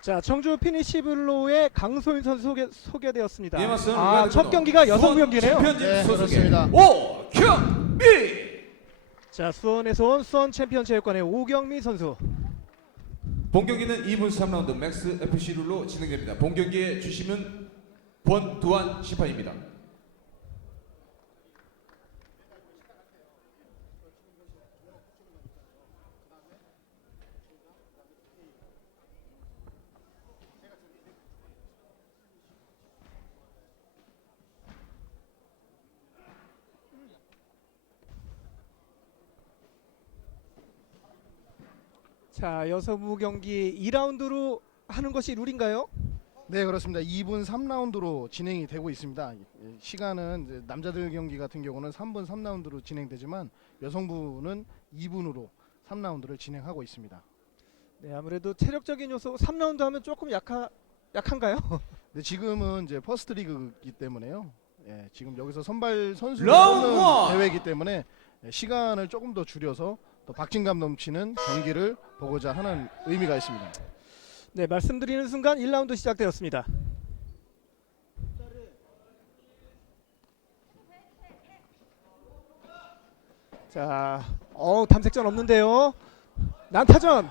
자, 청주 피니시블로의 강소윤 선수 소개, 소개되었습니다. 이에 맞선 아, 첫 경기가 여성부 경기네요. 네, 그렇습니다. 오경미 자, 수원에서 온 수원 챔피언 체육관의 오경미 선수. 본 경기는 2분 3라운드 맥스 FC 룰로 진행됩니다. 본 경기의 주심은 권두환 심판입니다. 자, 여성부 경기 2라운드로 하는 것이 룰인가요? 네 그렇습니다. 2분 3라운드로 진행이 되고 있습니다. 예, 시간은 이제 남자들 경기 같은 경우는 3분 3라운드로 진행되지만 여성부는 2분으로 3라운드를 진행하고 있습니다. 네, 아무래도 체력적인 요소 3라운드 하면 조금 약하 약한가요? 근데 지금은 이제 퍼스트 리그이기 때문에요. 예, 지금 여기서 선발 선수를 라운드 뽑는 원! 대회이기 때문에 예, 시간을 조금 더 줄여서 더 박진감 넘치는 경기를 보고자 하는 의미가 있습니다. 네, 말씀드리는 순간 1라운드 시작되었습니다. 자, 어 탐색전 없는데요. 난타전.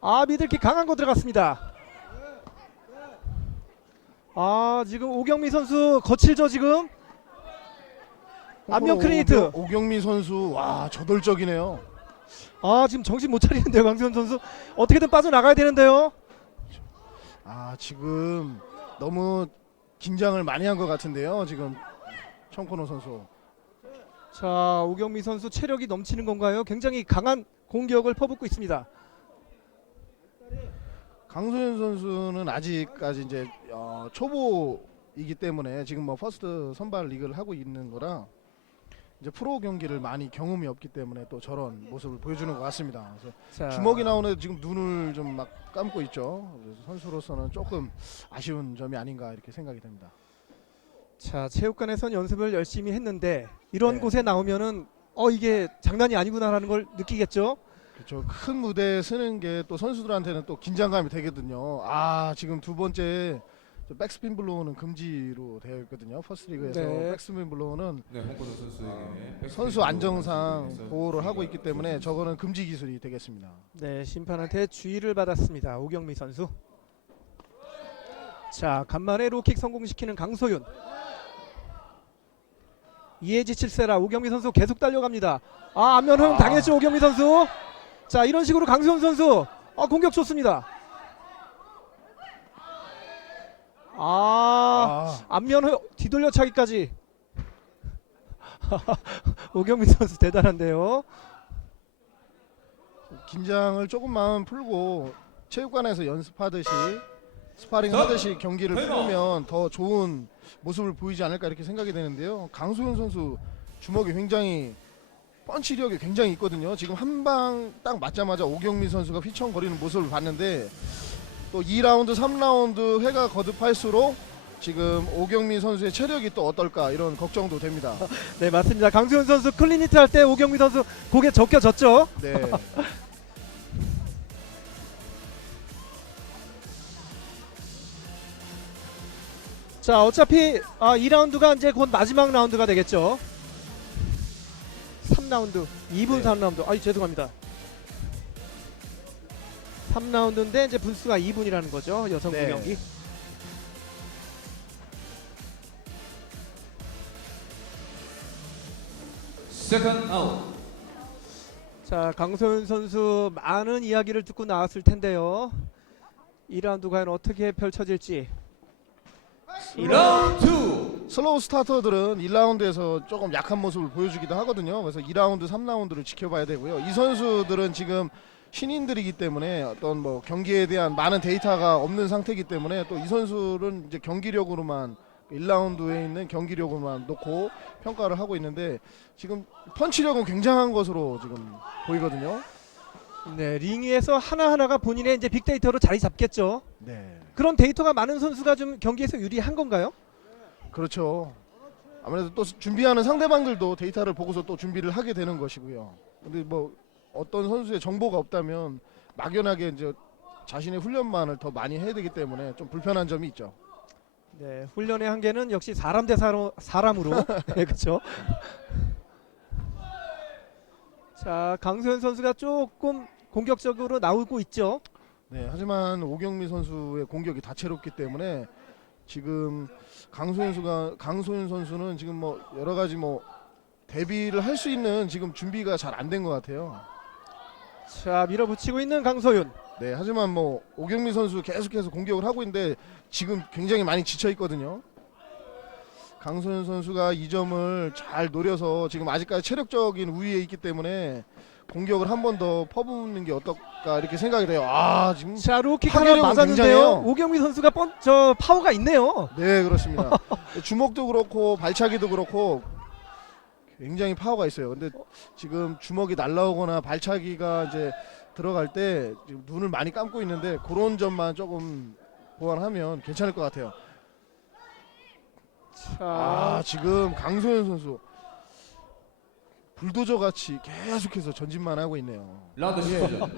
아, 미들킥 강한 거 들어갔습니다. 아, 지금 오경미 선수 거칠죠 지금? 안면 크리니트. 오경- 오경미 선수 와 저돌적이네요. 아, 지금 정신 못 차리는데요, 강수현 선수. 어떻게든 빠져나가야 되는데요. 아 지금 너무 긴장을 많이 한 것 같은데요. 지금 청코노 선수. 자 오경미 선수 체력이 넘치는 건가요? 굉장히 강한 공격을 퍼붓고 있습니다. 강소연 선수는 아직까지 이제 어, 초보이기 때문에 지금 뭐 퍼스트 선발 리그를 하고 있는 거라 이제 프로 경기를 많이 경험이 없기 때문에 또 저런 모습을 보여주는 것 같습니다. 그래서 자, 주먹이 나오는 지금 눈을 좀 막 감고 있죠. 그래서 선수로서는 조금 아쉬운 점이 아닌가 이렇게 생각이 됩니다. 자 체육관에선 연습을 열심히 했는데 이런 네. 곳에 나오면은 어 이게 장난이 아니구나라는 걸 느끼겠죠. 그렇죠. 큰 무대에 서는 게 또 선수들한테는 또 긴장감이 되거든요. 아 지금 두 번째 저 백스핀 블로우는 금지로 되어 있거든요. 퍼스트 리그에서 네. 백스핀 블로우는 네, 선수에게 선수 안정상 보호를 하고 있기 때문에 저거는 금지 기술이 되겠습니다. 네 심판한테 주의를 받았습니다. 오경미 선수. 자 간만에 로킥 성공시키는 강소윤. 이해지 7세라 오경미 선수 계속 달려갑니다. 아 안면 허용 아. 당했죠 오경미 선수. 자 이런 식으로 강소윤 선수 아, 공격 좋습니다. 아 아, 안면 허 뒤돌려 차기까지. 오경미 선수 대단한데요. 긴장을 조금만 풀고 체육관에서 연습하듯이 스파링 자, 하듯이 경기를. 풀면 더 좋은 모습을 보이지 않을까 이렇게 생각이 되는데요. 강소연 선수 주먹이 굉장히 펀치력이 굉장히 있거든요. 지금 한 방 딱 맞자마자 오경민 선수가 휘청거리는 모습을 봤는데 또 2라운드, 3라운드 회가 거듭할수록 지금 오경민 선수의 체력이 또 어떨까 이런 걱정도 됩니다. 네 맞습니다. 강수현 선수 클리니트 할 때 오경미 선수 고개 적혀졌죠. 네. 자 어차피 아, 2라운드가 이제 곧 마지막 라운드가 되겠죠. 3라운드, 2분 네. 3라운드. 아 죄송합니다. 3라운드인데 이제 분수가 2분이라는 거죠. 여성부 네. 경기. 세컨 아웃. 자 강소연 선수 많은 이야기를 듣고 나왔을 텐데요. 2라운드 과연 어떻게 펼쳐질지. 라운드 2. 슬로우 스타터들은 1라운드에서 조금 약한 모습을 보여주기도 하거든요. 그래서 2라운드, 3라운드를 지켜봐야 되고요. 이 선수들은 지금 신인들이기 때문에 어떤 뭐 경기에 대한 많은 데이터가 없는 상태이기 때문에 또 이 선수는 이제 경기력으로만 1라운드에 있는 경기력으로만 놓고 평가를 하고 있는데 지금 펀치력은 굉장한 것으로 지금 보이거든요. 네, 링 위에서 하나하나가 본인의 이제 빅데이터로 자리 잡겠죠. 네. 그런 데이터가 많은 선수가 좀 경기에서 유리한 건가요? 그렇죠. 아무래도 또 준비하는 상대방들도 데이터를 보고서 또 준비를 하게 되는 것이고요. 근데 뭐 어떤 선수의 정보가 없다면 막연하게 이제 자신의 훈련만을 더 많이 해야 되기 때문에 좀 불편한 점이 있죠. 네, 훈련의 한계는 역시 사람 대 사람, 사람으로. 네, 그렇죠. 자, 강소연 선수가 조금 공격적으로 나오고 있죠. 네, 하지만 오경미 선수의 공격이 다채롭기 때문에 지금 강소연 선수가 강소연 선수는 지금 뭐 여러 가지 뭐 대비를 할 수 있는 지금 준비가 잘 안 된 것 같아요. 자, 밀어붙이고 있는 강소윤. 네, 하지만 뭐 오경미 선수 계속해서 공격을 하고 있는데 지금 굉장히 많이 지쳐 있거든요. 강소연 선수가 이 점을 잘 노려서 지금 아직까지 체력적인 우위에 있기 때문에 공격을 한 번 더 퍼붓는 게 어떨까 이렇게 생각이 돼요. 아 지금 자, 로킥 하나 파괴력은 맞았는데요. 굉장해요. 오경미 선수가 번, 저 파워가 있네요. 네 그렇습니다. 주먹도 그렇고 발차기도 그렇고 굉장히 파워가 있어요. 근데 지금 주먹이 날라오거나 발차기가 이제 들어갈 때 지금 눈을 많이 감고 있는데 그런 점만 조금 보완하면 괜찮을 것 같아요. 자, 아 지금 강소연 선수 불도저 같이 계속해서 전진만 하고 있네요. 라운드 예. 10초.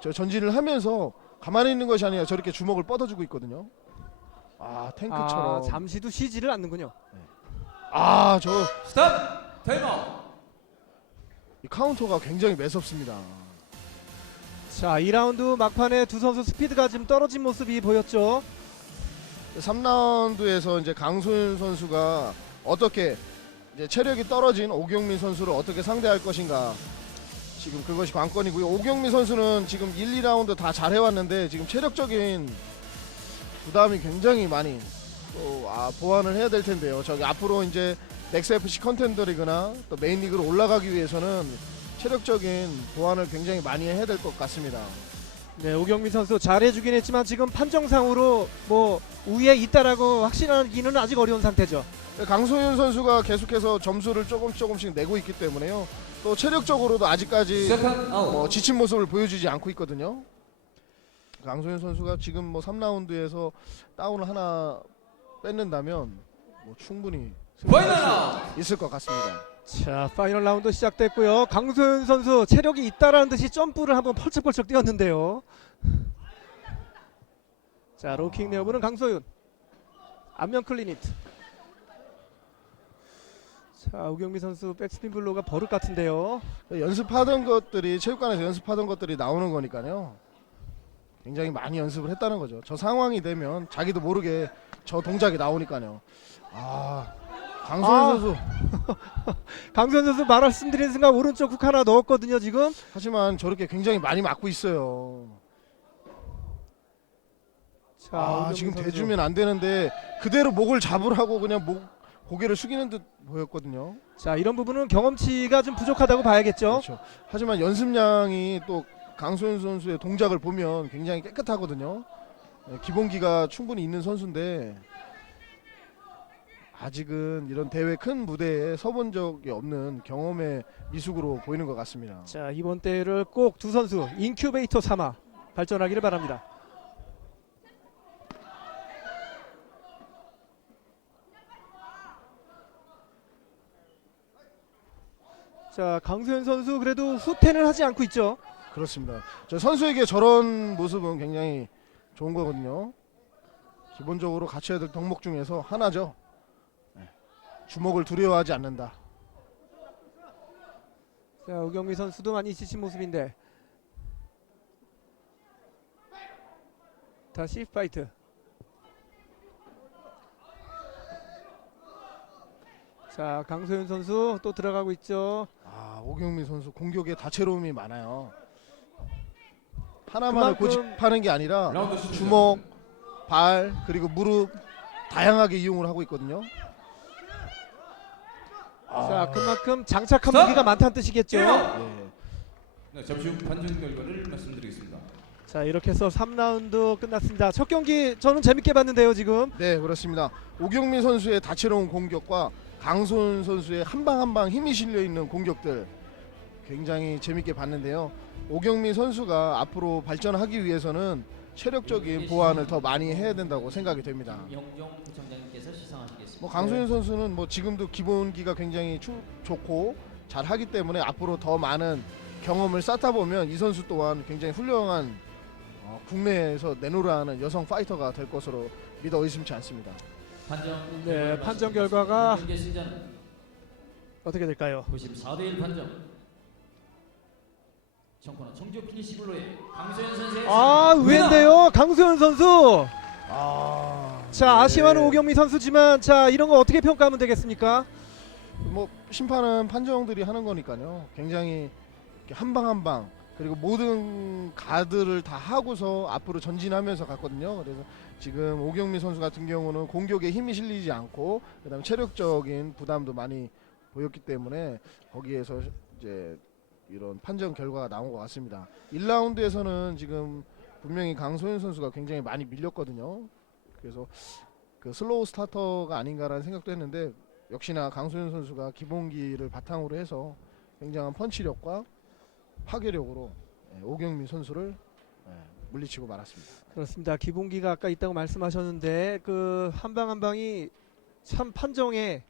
저 전진을 하면서 가만히 있는 것이 아니라 저렇게 주먹을 뻗어주고 있거든요. 아 아, 탱크처럼. 잠시도 쉬지를 않는군요. 아 저 스탑. 타임아웃. 이 카운터가 굉장히 매섭습니다. 자, 2라운드 막판에 두 선수 스피드가 좀 떨어진 모습이 보였죠. 3라운드에서 이제 강소연 선수가 어떻게 이제 체력이 떨어진 오경민 선수를 어떻게 상대할 것인가 지금 그것이 관건이고요. 오경민 선수는 지금 1, 2라운드 다 잘해왔는데 지금 체력적인 부담이 굉장히 많이 또 아, 보완을 해야 될 텐데요. 저기 앞으로 이제 넥스 FC 컨텐더리그나 또 메인 리그로 올라가기 위해서는 체력적인 보완을 굉장히 많이 해야 될 것 같습니다. 네, 오경미 선수 잘해주긴 했지만 지금 판정상으로 뭐 우위에 있다라고 확신하기는 아직 어려운 상태죠. 강소윤 선수가 계속해서 점수를 조금 조금씩 내고 있기 때문에요. 또 체력적으로도 아직까지. 뭐 지친 모습을 보여주지 않고 있거든요. 강소윤 선수가 지금 뭐 3라운드에서 다운을 하나 뺏는다면 뭐 충분히 파이널 있을 것 같습니다. 자, 파이널 라운드 시작됐고요. 강소연 선수 체력이 있다라는 듯이 점프를 한번 펄쩍펄쩍 뛰었는데요. 자, 로킹 내어보는 강소윤. 안면 클리니트. 자, 오경미 선수 백스핀 블로가 버릇 같은데요. 연습하던 것들이 체육관에서 연습하던 것들이 나오는 거니까요. 굉장히 많이 연습을 했다는 거죠. 저 상황이 되면 자기도 모르게 저 동작이 나오니까요. 아 강소연 아. 선수 강소연 선수 말씀드린 순간 오른쪽 훅 하나 넣었거든요, 지금. 하지만 저렇게 굉장히 많이 맞고 있어요. 자, 아 지금 선수. 대주면 안 되는데 그대로 목을 잡으라고 그냥 목 고개를 숙이는 듯 보였거든요. 자, 이런 부분은 경험치가 좀 부족하다고 봐야겠죠. 그렇죠. 하지만 연습량이 또 강소연 선수의 동작을 보면 굉장히 깨끗하거든요. 네, 기본기가 충분히 있는 선수인데 아직은 이런 대회 큰 무대에 서본 적이 없는 경험의 미숙으로 보이는 것 같습니다. 자, 이번 대회를 꼭 두 선수 인큐베이터 삼아 발전하기를 바랍니다. 자, 강소연 선수 그래도 후퇴는 하지 않고 있죠. 그렇습니다. 저 선수에게 저런 모습은 굉장히 좋은 거거든요. 기본적으로 갖춰야 될 덕목 중에서 하나죠. 네. 주먹을 두려워하지 않는다. 자, 우경미 선수도 많이 지친 모습인데. 다시 파이트. 자, 강소연 선수 또 들어가고 있죠. 아 오경민 선수 공격에 다채로움이 많아요. 하나만을 그만큼- 고집하는 게 아니라 라운드 10초. 주먹, 발 그리고 무릎 다양하게 이용을 하고 있거든요. 자, 그만큼 장착한 스톱! 무기가 많다는 뜻이겠죠. 예. 예. 네, 잠시 후 판정 결과를 말씀드리겠습니다. 자, 이렇게 해서 3라운드 끝났습니다. 첫 경기 저는 재밌게 봤는데요, 지금. 네 그렇습니다. 오경민 선수의 다채로운 공격과 강소은 선수의 한 방 한 방 힘이 실려 있는 공격들 굉장히 재밌게 봤는데요. 오경민 선수가 앞으로 발전하기 위해서는 체력적인 보완을 더 많이 해야 된다고 생각이 됩니다. 영종 부총장님 뭐 강소연 선수는 뭐 지금도 기본기가 굉장히 추, 좋고 잘 하기 때문에 앞으로 더 많은 경험을 쌓다 보면 이 선수 또한 굉장히 훌륭한 어, 국내에서 내놓으라는 여성 파이터가 될 것으로 믿어 의심치 않습니다. 판정. 네, 판정 결과가 어떻게 될까요? 94대 1 판정. 청코너 청주 피니시 블로의 강소연 선수의 아. 의외인데요. 강소연 선수. 아, 자, 아쉬워하는 오경미 선수지만 자, 이런 거 어떻게 평가하면 되겠습니까? 뭐 심판은 판정들이 하는 거니까요. 굉장히 한 방 한 방 그리고 모든 가드를 다 하고서 앞으로 전진하면서 갔거든요. 그래서 지금 오경미 선수 같은 경우는 공격에 힘이 실리지 않고 그다음에 체력적인 부담도 많이 보였기 때문에 거기에서 이제 이런 판정 결과가 나온 것 같습니다. 1라운드에서는 지금 분명히 강소연 선수가 굉장히 많이 밀렸거든요. 그래서 그 슬로우 스타터가 아닌가라는 생각도 했는데 역시나 강소연 선수가 기본기를 바탕으로 해서 굉장한 펀치력과 파괴력으로 예, 오경민 선수를 예, 물리치고 말았습니다. 그렇습니다. 기본기가 아까 있다고 말씀하셨는데 그 한 방 한 방이 참 판정에